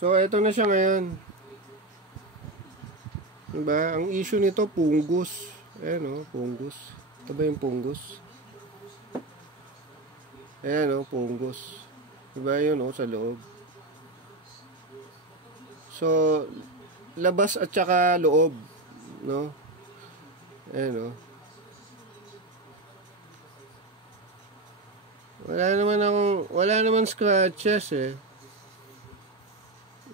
So, eto na siya ngayon. Diba? Ang issue nito, punggos. Ayan o, punggos. Ito ba yung punggos? Ayan o, punggos. Diba yun o, sa loob. So, labas at saka loob. No? Ayan o. Wala naman scratches eh.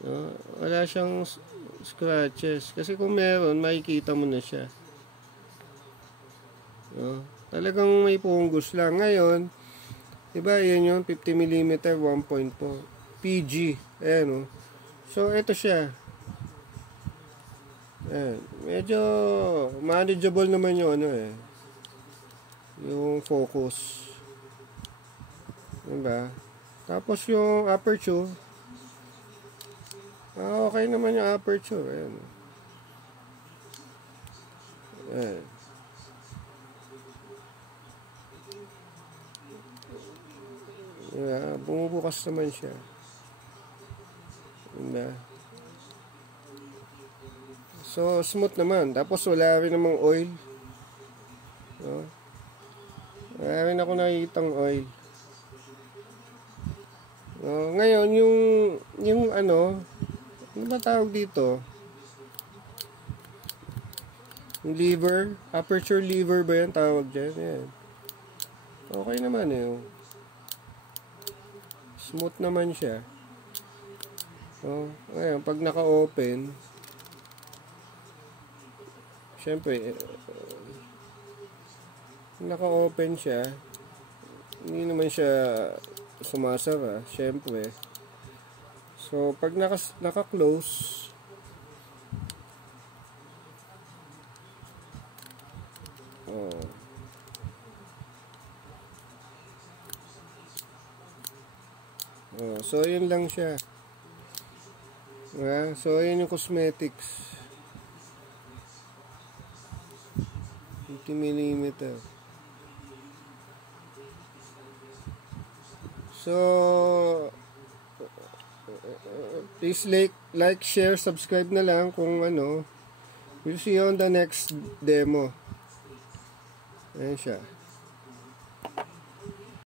No? Wala siyang scratches. Kasi kung meron, makikita mo na siya. No? Talagang may punggos lang. Ngayon, diba, yan yun, 50mm 1.4. PG. Ayan o. So, ito siya. Ayan. Medyo manageable naman yung ano eh. Yung focus. Diba? Tapos yung aperture. Okay naman yung aperture. Ayan. Ayan. Yeah, bumubukas naman siya. Diba? So, smooth naman. Tapos wala rin namang oil. No? Wala rin ako nakikitang oil. No? Ngayon, yung ano ba tawag dito? Yung lever. Aperture lever ba yan tawag dyan? Yan. Okay naman eh. Smooth naman siya. So, ngayon, pag naka-open, syempre, naka-open siya, hindi naman siya sumasara, syempre. So, pag naka-close, so, yun lang siya. So, yun yung cosmetics. 50mm. So, please like, share, subscribe na lang kung ano. We'll see you on the next demo. Ayan siya.